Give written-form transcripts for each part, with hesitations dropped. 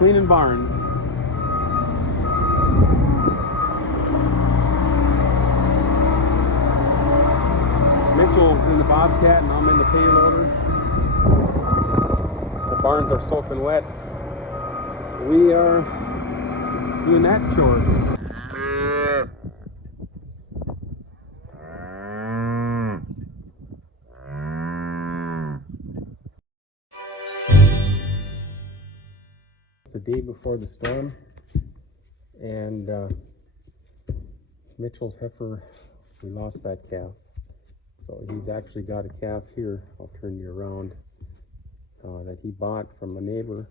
cleaning barns. Mitchell's in the Bobcat and I'm in the payloader. The barns are soaking wet, so we are doing that chore. It's the day before the storm, and Mitchell's heifer, we lost that calf. So he's actually got a calf here, I'll turn you around, that he bought from a neighbor,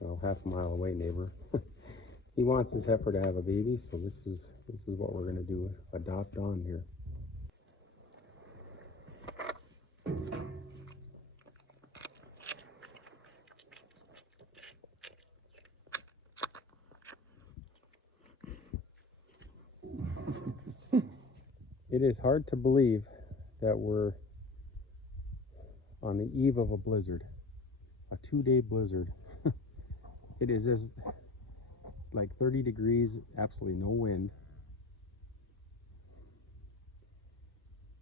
well, half a mile away neighbor. He wants his heifer to have a baby, so this is what we're going to do, adopt on here. It is hard to believe that we're on the eve of a blizzard, a 2-day blizzard. It is just like 30 degrees, absolutely no wind.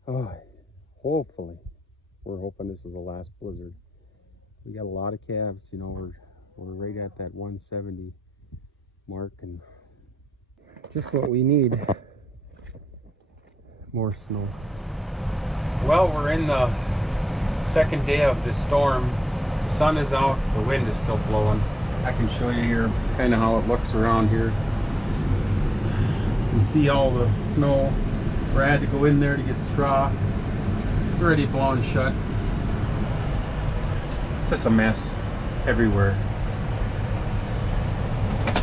Oh, hopefully, we're hoping this is the last blizzard. We got a lot of calves, you know, we're right at that 170 mark, and just what we need. More snow. Well, we're in the second day of this storm. The sun is out, the wind is still blowing. I can show you here kind of how it looks around here. You can see all the snow. I had to go in there to get straw. It's already blown shut. It's just a mess everywhere.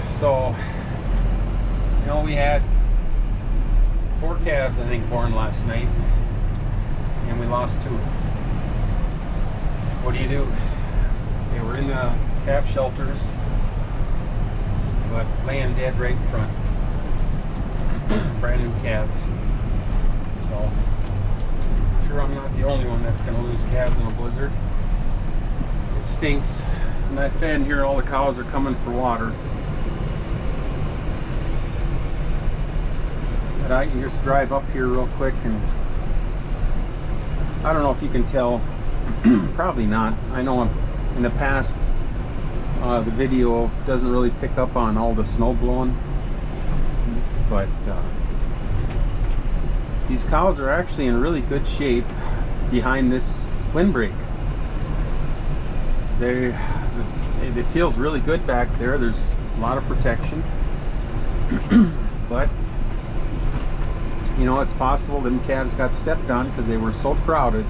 So, you know, we had 4 calves, I think, born last night, and we lost 2. What do you do? They were in the calf shelters, but laying dead right in front. Brand new calves. So, I'm sure I'm not the only one that's going to lose calves in a blizzard. It stinks. And I fed here, all the cows are coming for water. But I can just drive up here real quick, and I don't know if you can tell. Probably not. I know in the past the video doesn't really pick up on all the snow blowing, but these cows are actually in really good shape behind this windbreak. It feels really good back there. There's a lot of protection. But you know, it's possible them calves got stepped on because they were so crowded.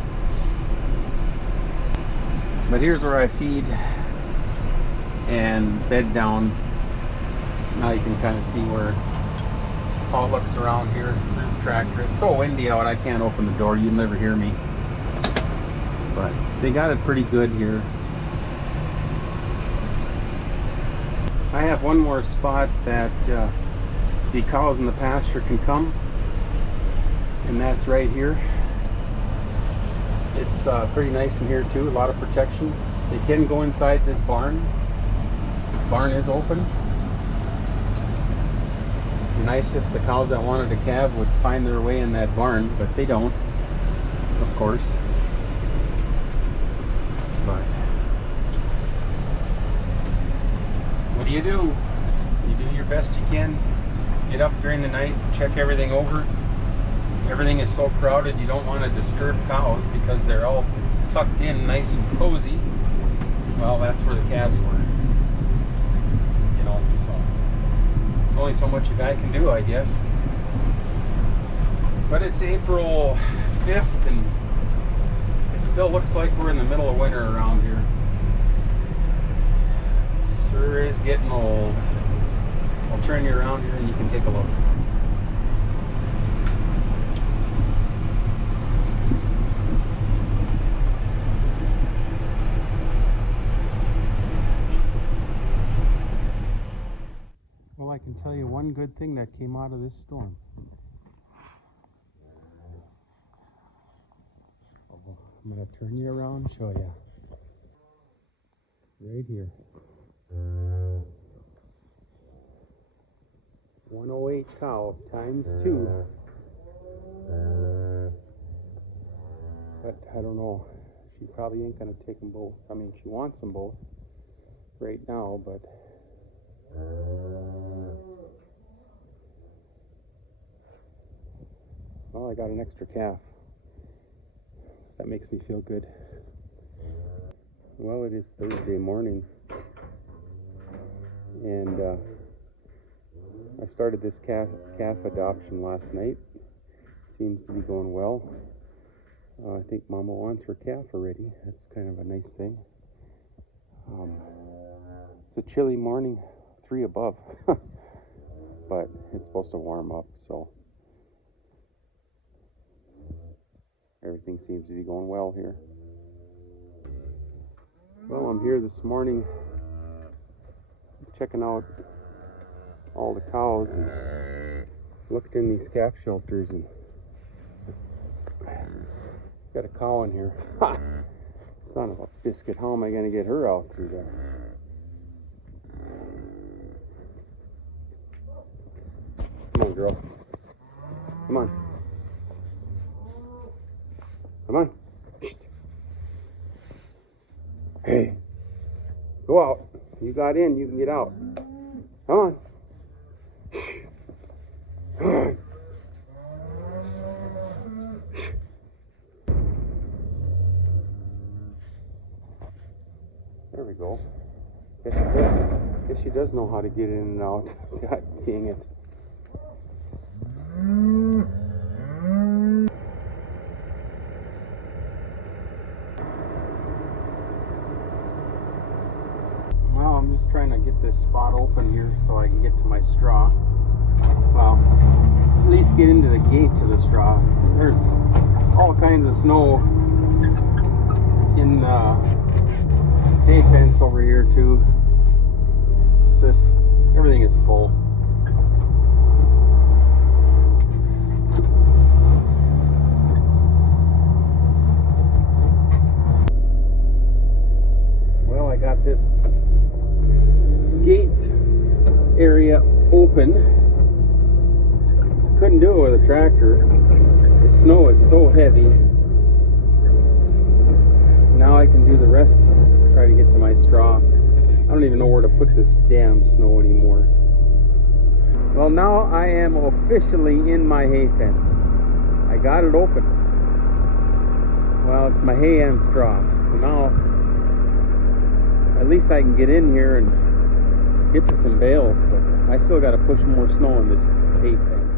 But here's where I feed and bed down. Now you can kind of see how it looks around here through the tractor. It's so windy out, I can't open the door. You'll never hear me. But they got it pretty good here. I have one more spot that the cows in the pasture can come, and that's right here. It's pretty nice in here too, a lot of protection. They can go inside this barn. The barn is open. It'd be nice if the cows that wanted a calf would find their way in that barn, but they don't, of course. But what do? You do your best you can. Get up during the night, check everything over. Everything is so crowded, you don't want to disturb cows because they're all tucked in nice and cozy. Well, that's where the calves were. You know, so there's only so much a guy can do, I guess. But it's April 5th, and it still looks like we're in the middle of winter around here. It sure is getting old. I'll turn you around here and you can take a look. Well, I can tell you one good thing that came out of this storm. I'm going to turn you around and show you. Right here. cow times 2. But I don't know. She probably ain't gonna take them both. I mean, she wants them both right now, but well, I got an extra calf. That makes me feel good. Well, it is Thursday morning, and I started this calf adoption last night. Seems to be going well. I think Mama wants her calf already. That's kind of a nice thing. It's a chilly morning, 3 above, but it's supposed to warm up, so everything seems to be going well here. Well, I'm here this morning checking out all the cows and looked in these calf shelters, and got a cow in here. Ha! Son of a biscuit, how am I going to get her out through there? Come on, girl. Come on. Come on. Hey, go out. You got in, you can get out. Come on. Come on. There we go. Guess she does know how to get in and out. God dang it. Well, I'm just trying to get this spot open here so I can get to my straw. Well, at least get into the gate to the straw. There's all kinds of snow in the hay fence over here too. It's just, everything is full. Well, I got this gate area open. Couldn't do it with a tractor. The snow is so heavy. Now I can do the rest. Try to get to my straw. I don't even know where to put this damn snow anymore. Well, now I am officially in my hay fence. I got it open. Well, it's my hay and straw. So now at least I can get in here and get to some bales, but I still got to push more snow in this hay fence.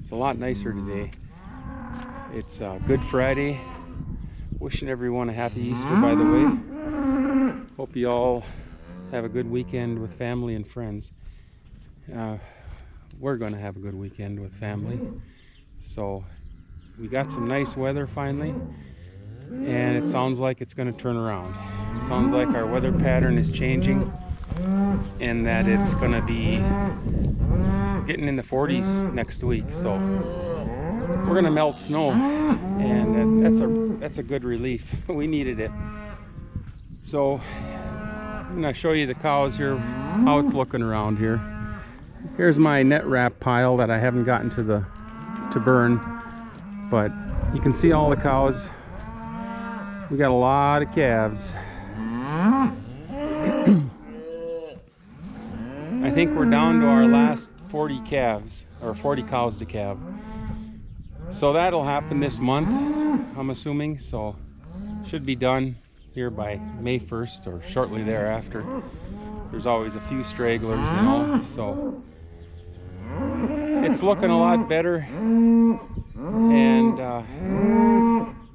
It's a lot nicer today. It's Good Friday. Wishing everyone a happy Easter, by the way. Hope you all have a good weekend with family and friends. We're going to have a good weekend with family. So we got some nice weather finally, and it sounds like it's going to turn around. It sounds like our weather pattern is changing, and that it's going to be getting in the 40s next week. So we're going to melt snow, and that's a good relief. We needed it. So I'm going to show you the cows here, how it's looking around here. Here's my net wrap pile that I haven't gotten to burn, but you can see all the cows. We got a lot of calves. I think we're down to our last 40 calves, or 40 cows to calve. So that'll happen this month, I'm assuming. So should be done here by May 1st or shortly thereafter. There's always a few stragglers, you know, so it's looking a lot better. And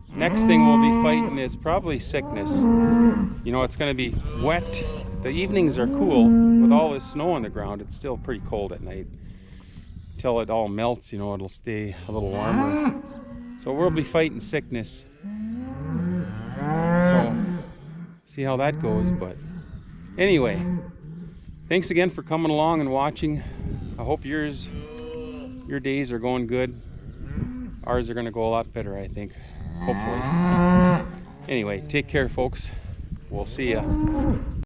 next thing we'll be fighting is probably sickness. You know, it's going to be wet the evenings are cool. With all this snow on the ground, it's still pretty cold at night. Till it all melts, you know, it'll stay a little warmer. So we'll be fighting sickness. So see how that goes. But anyway, thanks again for coming along and watching. I hope your days are going good. Ours are going to go a lot better, I think. Hopefully. Anyway, take care, folks. We'll see ya.